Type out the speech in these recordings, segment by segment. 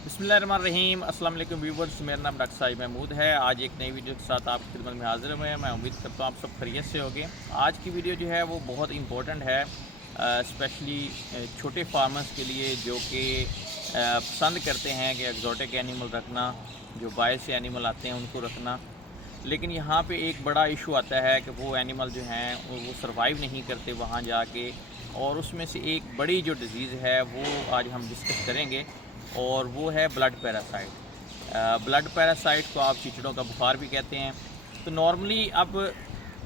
बिस्मिल्लाहिर्रहमानिर्रहीम। अस्सलाम वालेकुम व्यूवर्स, मेरा नाम डॉक्टर साहिब महमूद है। आज एक नई वीडियो के साथ आपकी खिदमत में हाज़िर हुए हैं। मैं उम्मीद करता हूँ आप सब खैरियत से होंगे। आज की वीडियो जो है वो बहुत इम्पोर्टेंट है, स्पेशली छोटे फार्मर्स के लिए जो कि पसंद करते हैं कि एक्जोटिक एनिमल रखना, जो बाहर से एनिमल आते हैं उनको रखना। लेकिन यहाँ पे एक बड़ा इशू आता है कि वो एनिमल जो हैं वो सर्वाइव नहीं करते वहाँ जाके, और उसमें से एक बड़ी जो डिज़ीज़ है वो आज हम डिस्कस करेंगे, और वो है ब्लड पैरासाइट। ब्लड पैरासाइट को आप चिचड़ों का बुखार भी कहते हैं। तो नॉर्मली अब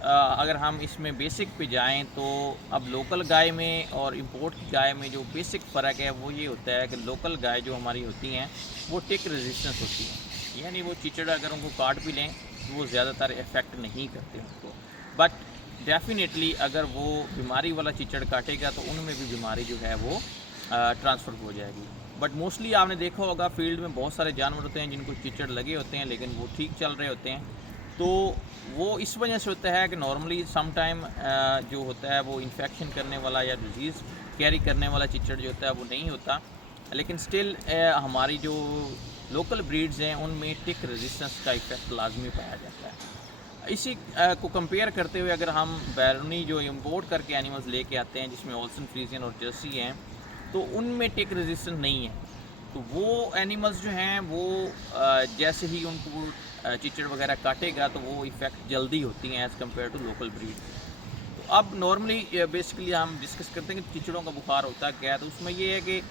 अगर हम इसमें बेसिक पे जाएँ तो अब लोकल गाय में और इंपोर्ट की गाय में जो बेसिक फ़र्क है वो ये होता है कि लोकल गाय जो हमारी होती हैं वो टिक रेजिस्टेंस होती हैं, यानी वो चिचड़ अगर उनको काट भी लें तो वो ज़्यादातर इफ़ेक्ट नहीं करते उनको। बट डेफ़िनेटली अगर वो बीमारी वाला चिचड़ काटेगा तो उनमें भी बीमारी जो है वो ट्रांसफ़र हो जाएगी। बट मोस्टली आपने देखा होगा फील्ड में बहुत सारे जानवर होते हैं जिनको चिचड़ लगे होते हैं लेकिन वो ठीक चल रहे होते हैं। तो वो इस वजह से होता है कि नॉर्मली सम टाइम जो होता है वो इन्फेक्शन करने वाला या डिजीज़ कैरी करने वाला चिचड़ जो होता है वो नहीं होता। लेकिन स्टिल हमारी जो लोकल ब्रीड्स हैं उनमें टिक रेजिस्टेंस का इफेक्ट लाजमी पाया जाता है। इसी को कंपेयर करते हुए अगर हम बैरूनी जो इंपोर्ट करके एनिमल्स लेके आते हैं जिसमें ओल्सन फ्रीजियन और जर्सी हैं, तो उनमें टिक रेजिस्टेंस नहीं है। तो वो एनिमल्स जो हैं वो जैसे ही उनको चिचड़ वगैरह काटेगा तो वो इफ़ेक्ट जल्दी होती हैं as compare to local breed. तो अब नॉर्मली बेसिकली हम डिस्कस करते हैं कि चिचड़ों का बुखार होता क्या है। तो उसमें ये है कि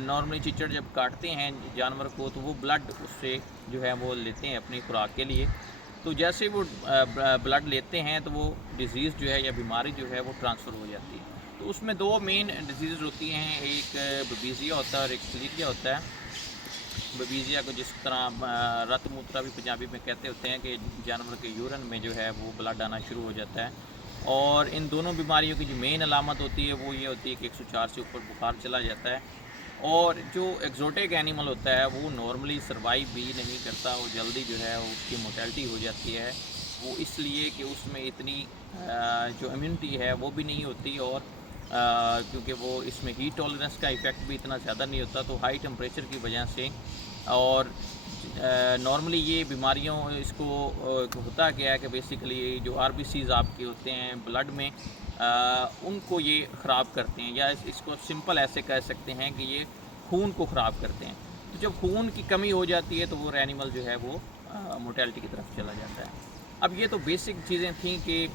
नॉर्मली चिचड़ जब काटते हैं जानवर को तो वो ब्लड उससे जो है वो लेते हैं अपनी खुराक के लिए। तो जैसे वो ब्लड लेते हैं तो वो डिज़ीज़ जो है या बीमारी जो है वो ट्रांसफ़र हो जाती है। तो उसमें दो मेन डिजीज़ होती हैं, एक बबीज़िया होता है और एक स्लीरिया होता है। बबीज़िया को जिस तरह रत मूत्रा भी पंजाबी में कहते होते हैं कि जानवर के यूरिन में जो है वो ब्लड आना शुरू हो जाता है। और इन दोनों बीमारियों की जो मेन अलामत होती है वो ये होती है कि 104 से ऊपर बुखार चला जाता है। और जो एक्जोटिक एनिमल होता है वो नॉर्मली सर्वाइव भी नहीं करता, वो जल्दी जो है उसकी मोर्टेलिटी हो जाती है। वो इसलिए कि उसमें इतनी जो इम्यूनिटी है वो भी नहीं होती, और क्योंकि वो इसमें हीट टॉलरेंस का इफ़ेक्ट भी इतना ज़्यादा नहीं होता, तो हाई टेम्परेचर की वजह से। और नॉर्मली ये बीमारियों इसको होता क्या है कि बेसिकली जो आरबीसीज़ आपके होते हैं ब्लड में, उनको ये ख़राब करते हैं, या इसको सिंपल ऐसे कह सकते हैं कि ये खून को ख़राब करते हैं। तो जब खून की कमी हो जाती है तो वो एनिमल जो है वो मोर्टेलिटी की तरफ चला जाता है। अब ये तो बेसिक चीज़ें थी कि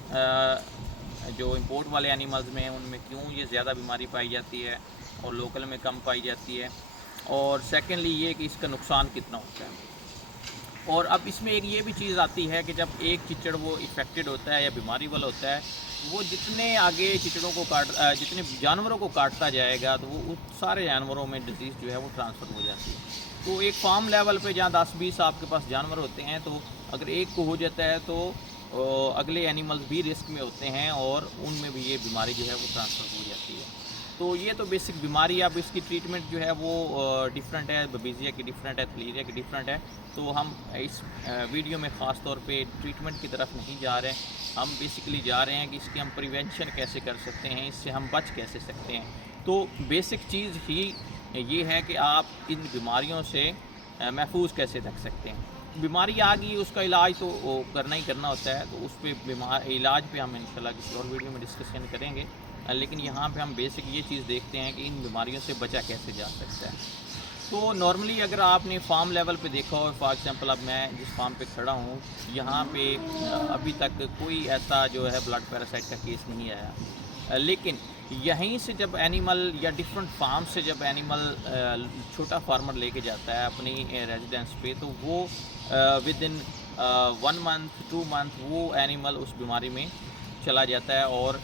जो इंपोर्ट वाले एनिमल्स में उनमें क्यों ये ज़्यादा बीमारी पाई जाती है और लोकल में कम पाई जाती है, और सेकेंडली ये कि इसका नुकसान कितना होता है। और अब इसमें एक ये भी चीज़ आती है कि जब एक चिचड़ वो इफ़ेक्टेड होता है या बीमारी वाला होता है, वो जितने आगे चिचड़ों को जितने जानवरों को काटता जाएगा तो वो उस सारे जानवरों में डिजीज़ जो है वो ट्रांसफ़र हो जाती है। तो एक फार्म लेवल पे जहाँ 10-20 आपके पास जानवर होते हैं, तो अगर एक को हो जाता है तो अगले एनिमल्स भी रिस्क में होते हैं और उनमें भी ये बीमारी जो है वो ट्रांसफ़र हो जाती है। तो ये तो बेसिक बीमारी। अब इसकी ट्रीटमेंट जो है वो डिफरेंट है, बबीज़िया की डिफरेंट है, थ्लीरिया की डिफरेंट है। तो हम इस वीडियो में ख़ास तौर पे ट्रीटमेंट की तरफ नहीं जा रहे हैं। हम बेसिकली जा रहे हैं कि इसकी हम प्रिवेंशन कैसे कर सकते हैं, इससे हम बच कैसे सकते हैं। तो बेसिक चीज़ ही ये है कि आप इन बीमारियों से महफूज कैसे रख सकते हैं। बीमारी आ गई उसका इलाज तो करना ही करना होता है, तो उस पे इलाज पे हम इंशाल्लाह किसी और वीडियो में डिस्कशन करेंगे। लेकिन यहाँ पे हम बेसिक ये चीज़ देखते हैं कि इन बीमारियों से बचा कैसे जा सकता है। तो नॉर्मली अगर आपने फार्म लेवल पे देखा हो, फॉर एग्जांपल अब मैं जिस फार्म पे खड़ा हूँ यहाँ पे अभी तक कोई ऐसा जो है ब्लड पैरासाइट का केस नहीं आया। लेकिन यहीं से जब एनिमल या डिफरेंट फार्म से जब एनिमल छोटा फार्मर लेके जाता है अपनी रेजिडेंस पे, तो वो विद इन 1 मंथ 2 मंथ वो एनिमल उस बीमारी में चला जाता है, और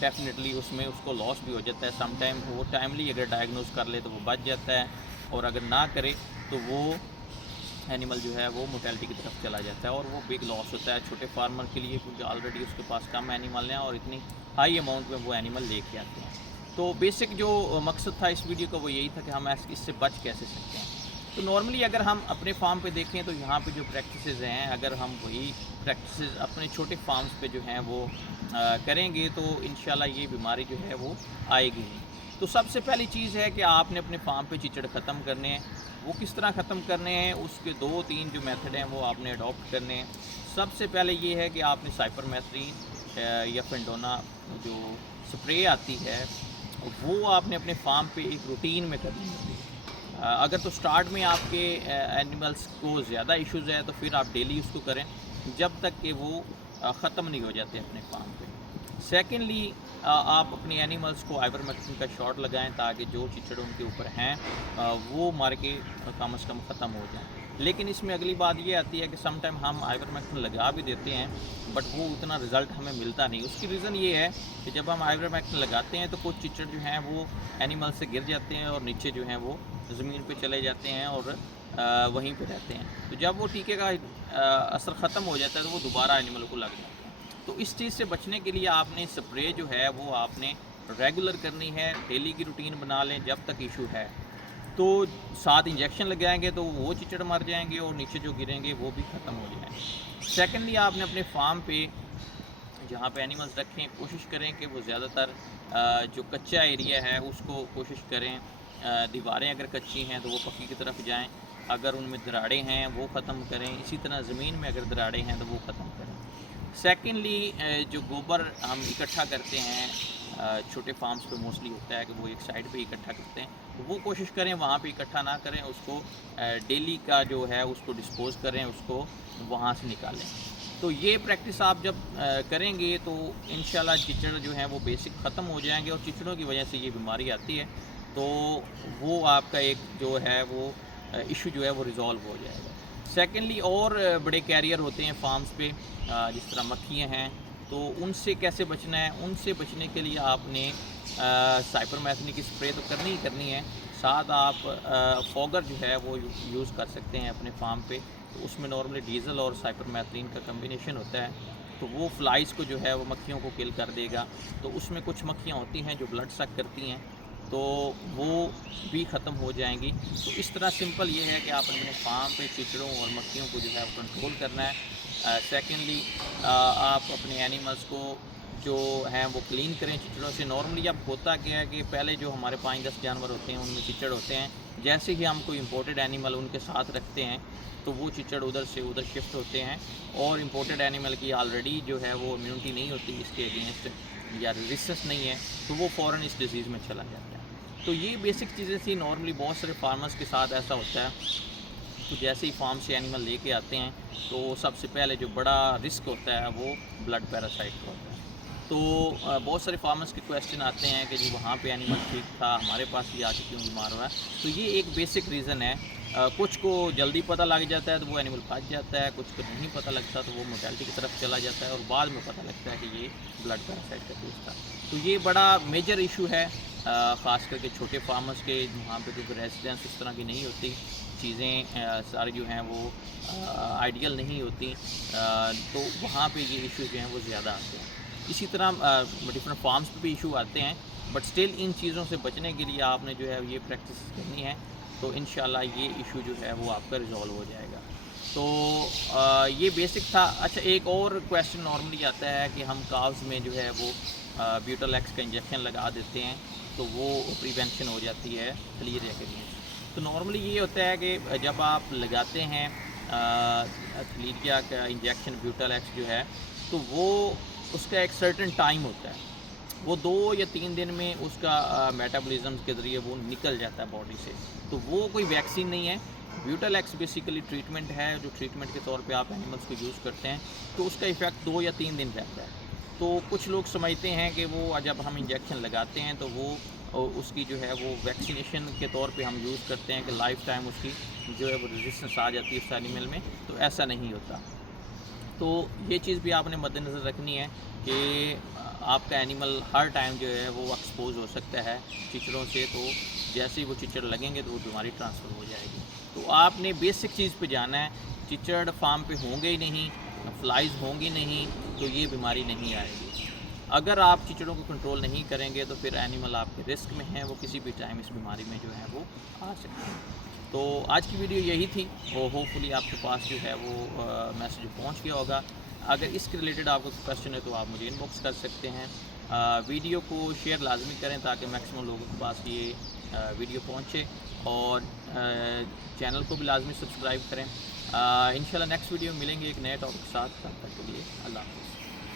डेफिनेटली उसमें उसको लॉस भी हो जाता है। सम टाइम वो टाइमली अगर डायग्नोज कर ले तो वो बच जाता है, और अगर ना करे तो वो एनिमल जो है वो मोर्टेलिटी की तरफ चला जाता है, और वो बिग लॉस होता है छोटे फार्मर के लिए, क्योंकि ऑलरेडी उसके पास कम एनिमल हैं और इतनी हाई अमाउंट में वो एनिमल लेके आते हैं। तो बेसिक जो मकसद था इस वीडियो का वो यही था कि हम इससे बच कैसे सकते हैं। तो नॉर्मली अगर हम अपने फार्म पे देखें तो यहाँ पे जो प्रैक्टिसेस हैं, अगर हम वही प्रैक्टिसेस अपने छोटे फार्म्स पे जो हैं वो करेंगे तो इंशाल्लाह ये बीमारी जो है वो आएगी नहीं। तो सबसे पहली चीज़ है कि आपने अपने फार्म पे चिचड़ ख़त्म करने हैं। वो किस तरह ख़त्म करने हैं, उसके 2-3 जो मेथड हैं वो आपने अडॉप्ट करने हैं। सबसे पहले ये है कि आपने साइपरमेथ्रिन या फेंडोना जो स्प्रे आती है वो आपने अपने फार्म पे एक रूटीन में करनी होगी। अगर तो स्टार्ट में आपके एनिमल्स को ज़्यादा इश्यूज़ है तो फिर आप डेली उसको करें जब तक कि वो ख़त्म नहीं हो जाते अपने फार्म पे। सेकेंडली आप अपने एनिमल्स को आइवरमेक्टिन का शॉट लगाएं ताकि जो चिचड़ उनके ऊपर हैं वो मार के कम से कम ख़त्म हो जाएं। लेकिन इसमें अगली बात ये आती है कि सम टाइम हम आइवरमेक्टिन लगा भी देते हैं बट वो उतना रिज़ल्ट हमें मिलता नहीं। उसकी रीज़न ये है कि जब हम आइवरमेक्टिन लगाते हैं तो कुछ चिचड़ जो हैं वो एनिमल से गिर जाते हैं और नीचे जो हैं वो ज़मीन पे चले जाते हैं और वहीं पे रहते हैं। तो जब वो टीके का असर ख़त्म हो जाता है तो वो दोबारा एनिमल को लग जाता है। तो इस चीज़ से बचने के लिए आपने स्प्रे जो है वो आपने रेगुलर करनी है, डेली की रूटीन बना लें जब तक इशू है। तो 7 इंजेक्शन लगाएंगे तो वो चिचड़ मर जाएंगे और नीचे जो गिरेंगे वो भी ख़त्म हो जाएंगे। सेकेंडली आपने अपने फार्म पे जहाँ पे एनिमल्स रखें कोशिश करें कि वो ज़्यादातर जो कच्चा एरिया है उसको कोशिश करें। दीवारें अगर कच्ची हैं तो वो पक्की की तरफ जाएं, अगर उनमें दरारें हैं वो ख़त्म करें, इसी तरह ज़मीन में अगर दरारें हैं तो वो ख़त्म करें। सेकेंडली जो गोबर हम इकट्ठा करते हैं छोटे फार्म्स पे मोस्टली होता है कि वो एक साइड पे इकट्ठा करते हैं, तो वो कोशिश करें वहाँ पे इकट्ठा ना करें, उसको डेली का जो है उसको डिस्पोज़ करें, उसको वहाँ से निकालें। तो ये प्रैक्टिस आप जब करेंगे तो इंशाल्लाह चिचड़ जो है वो बेसिक ख़त्म हो जाएंगे और चिचड़ों की वजह से ये बीमारी आती है तो वो आपका एक जो है वो इशू जो है वो रिज़ॉल्व हो जाएगा। सेकेंडली और बड़े कैरियर होते हैं फार्म्स पे जिस तरह मक्खियाँ हैं, तो उनसे कैसे बचना है? उनसे बचने के लिए आपने साइपरमेथ्रिन की स्प्रे तो करनी ही करनी है, साथ आप फॉगर जो है वो यूज़ कर सकते हैं अपने फार्म पे। तो उसमें नॉर्मली डीज़ल और साइपरमेथ्रिन का कम्बिनेशन होता है, तो वो फ्लाइज़ को जो है वो मक्खियों को किल कर देगा। तो उसमें कुछ मक्खियाँ होती हैं जो ब्लड सक करती हैं, तो वो भी ख़त्म हो जाएंगी। तो इस तरह सिंपल ये है कि आप अपने फार्म पे चिचड़ों और मक्खियों को जो है वो कंट्रोल करना है। सेकेंडली आप अपने एनिमल्स को जो हैं वो क्लीन करें चिचड़ों से। नॉर्मली अब होता क्या है कि पहले जो हमारे 5-10 जानवर होते हैं उनमें चिचड़ होते हैं, जैसे ही हम कोई इंपोर्टेड एनिमल उनके साथ रखते हैं तो वो चिचड़ उधर से उधर शिफ्ट होते हैं और इंपोर्टेड एनिमल की ऑलरेडी जो है वो इम्यूनिटी नहीं होती इसके अगेंस्ट या रेजिस्टेंस नहीं है, तो वो फ़ौरन इस डिज़ीज़ में चला जाता है। तो ये बेसिक चीज़ें थी। नॉर्मली बहुत सारे फार्मर्स के साथ ऐसा होता है, तो जैसे ही फार्म से एनिमल लेके आते हैं तो सबसे पहले जो बड़ा रिस्क होता है वो ब्लड पैरासाइट का होता है। तो बहुत सारे फार्मर्स के क्वेश्चन आते हैं कि जी वहाँ पे एनिमल ठीक था, हमारे पास ही आके क्यों बीमार हो रहा है? तो ये एक बेसिक रीज़न है। कुछ को जल्दी पता लग जाता है तो वो एनिमल बच जाता है, कुछ को नहीं पता लगता तो वो मोर्टेलिटी की तरफ चला जाता है और बाद में पता लगता है कि ये ब्लड पैरासाइट का केस था। तो ये बड़ा मेजर इशू है, ख़ास करके छोटे फार्मर्स के, वहाँ पे क्योंकि रेजिडेंस उस तरह की नहीं होती, चीज़ें सारी जो हैं वो आइडियल नहीं होती, तो वहाँ पे ये इशू जो हैं वो ज़्यादा आते हैं। इसी तरह डिफरेंट फार्म्स पे भी इशू आते हैं, बट स्टिल इन चीज़ों से बचने के लिए आपने जो है ये प्रैक्टिस करनी है, तो इंशाल्लाह ये इशू जो है वो आपका रिजॉल्व हो जाएगा। तो ये बेसिक था। अच्छा, एक और क्वेश्चन नॉर्मली आता है कि हम काव्स में जो है वो ब्यूटालैक्स का इंजेक्शन लगा देते हैं तो वो प्रिवेंशन हो जाती है फिलीरिया के लिए। तो नॉर्मली ये होता है कि जब आप लगाते हैं फिलीरिया का इंजेक्शन ब्यूटालैक्स जो है, तो वो उसका एक सर्टेन टाइम होता है, वो 2 या 3 दिन में उसका मेटाबॉलिज्म के ज़रिए वो निकल जाता है बॉडी से। तो वो कोई वैक्सीन नहीं है। ब्यूटालैक्स बेसिकली ट्रीटमेंट है, जो ट्रीटमेंट के तौर पे आप एनिमल्स को यूज़ करते हैं, तो उसका इफ़ेक्ट 2 या 3 दिन रहता है। तो कुछ लोग समझते हैं कि वो जब हम इंजेक्शन लगाते हैं तो वो उसकी जो है वो वैक्सीनेशन के तौर पे हम यूज़ करते हैं कि लाइफ टाइम उसकी जो है वो रेजिस्टेंस आ जाती है उस एनिमल में, तो ऐसा नहीं होता। तो ये चीज़ भी आपने मद्देनज़र रखनी है कि आपका एनिमल हर टाइम जो है वो एक्सपोज हो सकता है चिचड़ों से, तो जैसे ही वो चिचड़ लगेंगे तो वो बीमारी ट्रांसफ़र हो जाएगी। तो आपने बेसिक चीज़ पे जाना है, चिचड़ फार्म पे होंगे ही नहीं, फ्लाइज होंगी नहीं, तो ये बीमारी नहीं आएगी। अगर आप चिचड़ों को कंट्रोल नहीं करेंगे तो फिर एनिमल आपके रिस्क में हैं, वो किसी भी टाइम इस बीमारी में जो है वो आ सकते हैं। तो आज की वीडियो यही थी, और होपफुली आपके पास जो है वो मैसेज पहुंच गया होगा। अगर इसके रिलेटेड आपको क्वेश्चन है तो आप मुझे इनबॉक्स कर सकते हैं। वीडियो को शेयर लाजमी करें ताकि मैक्सिमम लोगों के पास ये वीडियो पहुँचे, और चैनल को भी लाजमी सब्सक्राइब करें। इंशाल्लाह नेक्स्ट वीडियो में मिलेंगे एक नए टॉपिक के साथ। तब तक के लिए अल्लाह हाफ़िज़।